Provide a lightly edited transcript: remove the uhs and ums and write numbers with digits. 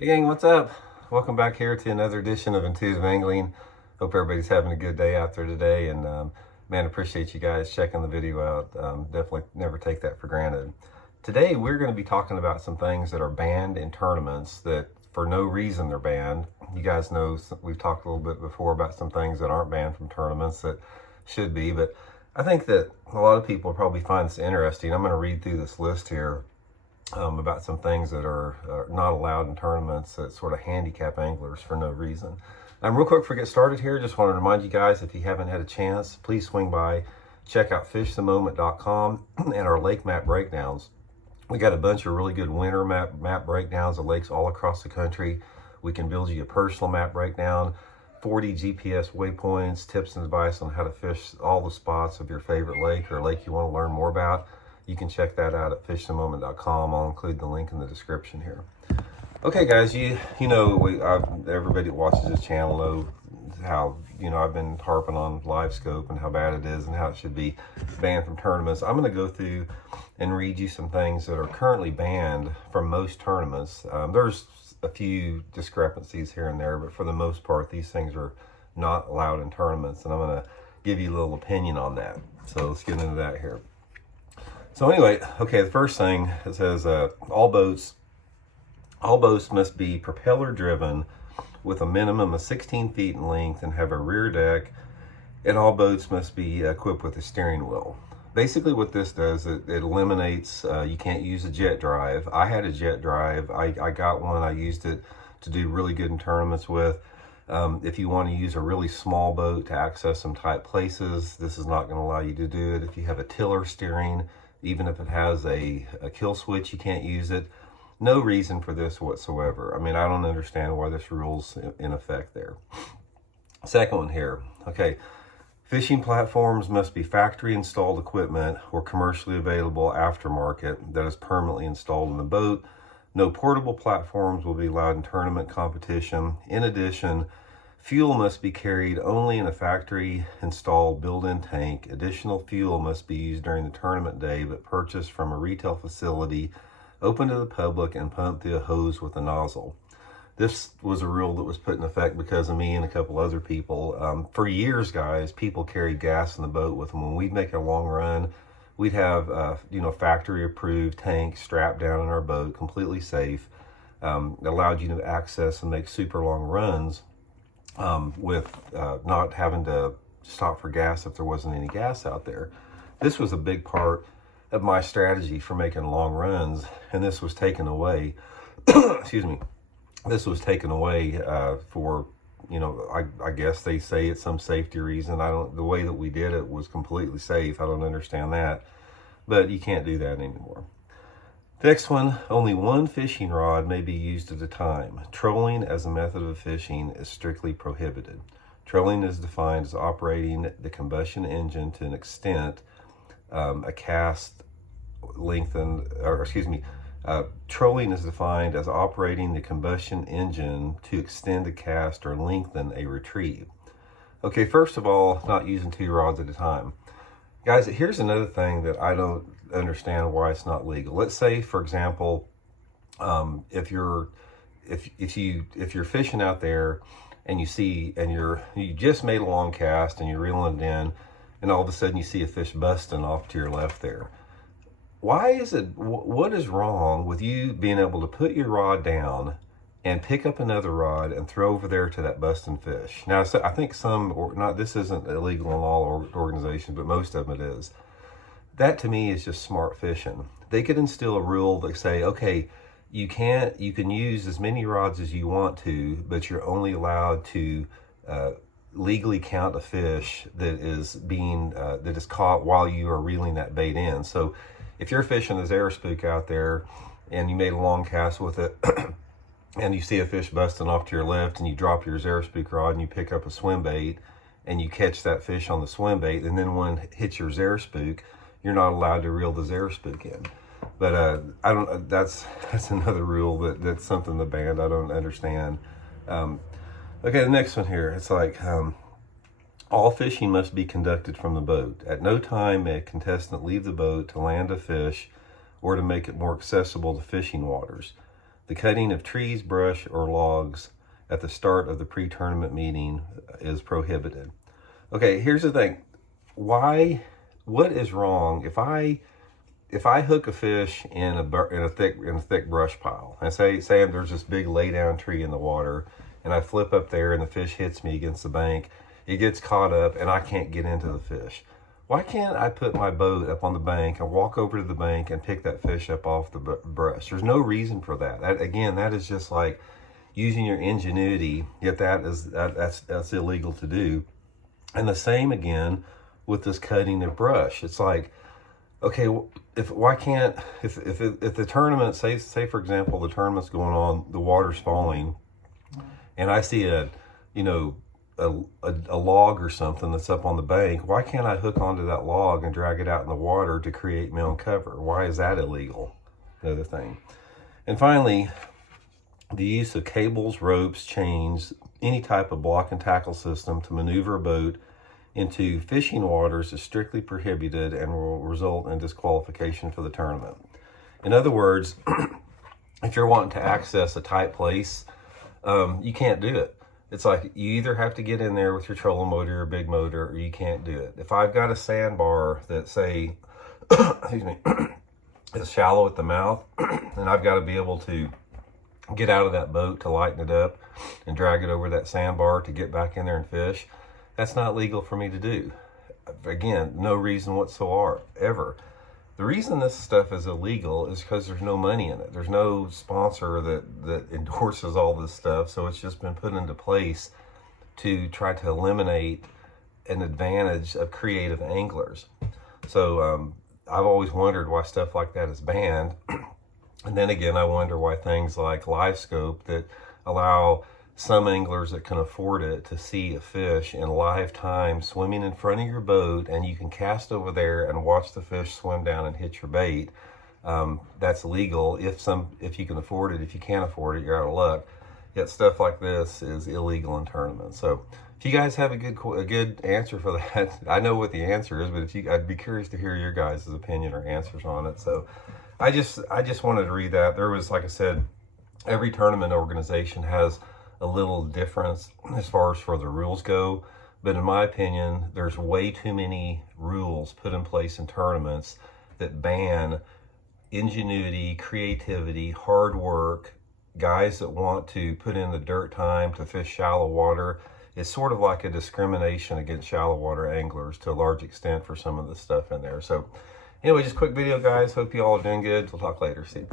Hey gang, what's up? Welcome back here to another edition of Intuitive Angling. Hope everybody's having a good day out there today, and man, appreciate you guys checking the video out. Definitely never take that for granted. Today we're going to be talking about some things that are banned in tournaments that for no reason they're banned. You guys know we've talked a little bit before about some things that aren't banned from tournaments that should be, but I think that a lot of people probably find this interesting. I'm going to read through this list here about some things that are not allowed in tournaments that sort of handicap anglers for no reason. Real quick before we get started here, just want to remind you guys, if you haven't had a chance, please swing by, check out fishthemoment.com and our lake map breakdowns. We got a bunch of really good winter map breakdowns of lakes all across the country. We can build you a personal map breakdown, 40 GPS waypoints, tips and advice on how to fish all the spots of your favorite lake or a lake you want to learn more about. You can check that out at fishthemoment.com. I'll include the link in the description here. Okay, guys, you know, everybody that watches this channel know how, I've been harping on live scope and how bad it is and how it should be banned from tournaments. I'm going to go through and read you some things that are currently banned from most tournaments. There's a few discrepancies here and there, but for the most part, these things are not allowed in tournaments, and I'm going to give you a little opinion on that. So let's get into that here. So anyway, okay, the first thing, it says all boats must be propeller driven with a minimum of 16 feet in length and have a rear deck, and all boats must be equipped with a steering wheel. Basically what this does, it eliminates, you can't use a jet drive. I had a jet drive. I got one. I used it to do really good in tournaments with. If you want to use a really small boat to access some tight places, this is not going to allow you to do it. If you have a tiller steering, even if it has a kill switch, you can't use it. No reason for this whatsoever. I mean, I don't understand why this rule's in effect there. Second one here. Okay, fishing platforms must be factory installed equipment or commercially available aftermarket that is permanently installed in the boat. No portable platforms will be allowed in tournament competition. In addition, fuel must be carried only in a factory installed built-in tank. Additional fuel must be used during the tournament day, but purchased from a retail facility open to the public and pumped through a hose with a nozzle. This was a rule that was put in effect because of me and a couple other people. For years, guys, people carried gas in the boat with them. When we'd make a long run, we'd have factory approved tanks strapped down in our boat, completely safe. Allowed you to access and make super long runs with not having to stop for gas if there wasn't any gas out there. This was a big part of my strategy for making long runs, and this was taken away. Excuse me. This was taken away for, I guess they say it's some safety reason. The way that we did it was completely safe. I don't understand that, but you can't do that anymore. Next one, only one fishing rod may be used at a time. Trolling as a method of fishing is strictly prohibited. Trolling is defined as operating the combustion engine to an extent trolling is defined as operating the combustion engine to extend a cast or lengthen a retrieve. Okay, first of all, not using two rods at a time. Guys, here's another thing that I don't understand why it's not legal. Let's say, for example, if you're fishing out there and you just made a long cast and you're reeling it in, and all of a sudden you see a fish busting off to your left there. What is wrong with you being able to put your rod down and pick up another rod and throw over there to that busting fish? Now, I think this isn't illegal in all organizations, but most of them it is. That to me is just smart fishing. They could instill a rule that say, okay, you can use as many rods as you want to, but you're only allowed to legally count a fish that is caught while you are reeling that bait in. So if you're fishing a Zara spook out there and you made a long cast with it and you see a fish busting off to your left and you drop your Zara spook rod and you pick up a swim bait and you catch that fish on the swim bait, and then one hits your Zara spook, you're not allowed to reel the Zara spook in. But that's another rule that's something the band I don't understand. Okay, the next one here, it's like, all fishing must be conducted from the boat. At no time may a contestant leave the boat to land a fish or to make it more accessible to fishing waters. The cutting of trees, brush, or logs at the start of the pre-tournament meeting is prohibited. Okay, here's the thing. What is wrong if I hook a fish in a thick brush pile, and say there's this big lay down tree in the water, and I flip up there and the fish hits me against the bank, it gets caught up and I can't get into the fish. Why can't I put my boat up on the bank and walk over to the bank and pick that fish up off the brush? There's no reason for that. That is just like using your ingenuity, yet that's illegal to do. And the same again with this cutting of brush. It's like, okay, if the tournament, say for example, the tournament's going on, the water's falling, and I see a log or something that's up on the bank, why can't I hook onto that log and drag it out in the water to create my own cover? Why is that illegal? Another thing. And finally, the use of cables, ropes, chains, any type of block and tackle system to maneuver a boat into fishing waters is strictly prohibited and will result in disqualification for the tournament. In other words, if you're wanting to access a tight place, you can't do it. It's like you either have to get in there with your trolling motor or big motor, or you can't do it. If I've got a sandbar that, say, excuse me, is shallow at the mouth, and I've got to be able to get out of that boat to lighten it up and drag it over that sandbar to get back in there and fish, that's not legal for me to do. Again, no reason whatsoever. The reason this stuff is illegal is because there's no money in it. There's no sponsor that endorses all this stuff. So it's just been put into place to try to eliminate an advantage of creative anglers. So I've always wondered why stuff like that is banned. And then again, I wonder why things like LiveScope that allow some anglers that can afford it to see a fish in live time swimming in front of your boat, and you can cast over there and watch the fish swim down and hit your bait. That's legal if you can afford it. If you can't afford it, you're out of luck. Yet stuff like this is illegal in tournaments. So if you guys have a good answer for that, I know what the answer is, but I'd be curious to hear your guys' opinion or answers on it. So I just wanted to read that. There was, like I said, every tournament organization has a little difference as far as for the rules go, but in my opinion, there's way too many rules put in place in tournaments that ban ingenuity, creativity, hard work, guys that want to put in the dirt time to fish shallow water. It's sort of like a discrimination against shallow water anglers to a large extent for some of the stuff in there. So anyway, just quick video, guys. Hope you all are doing good. We'll talk later. See you.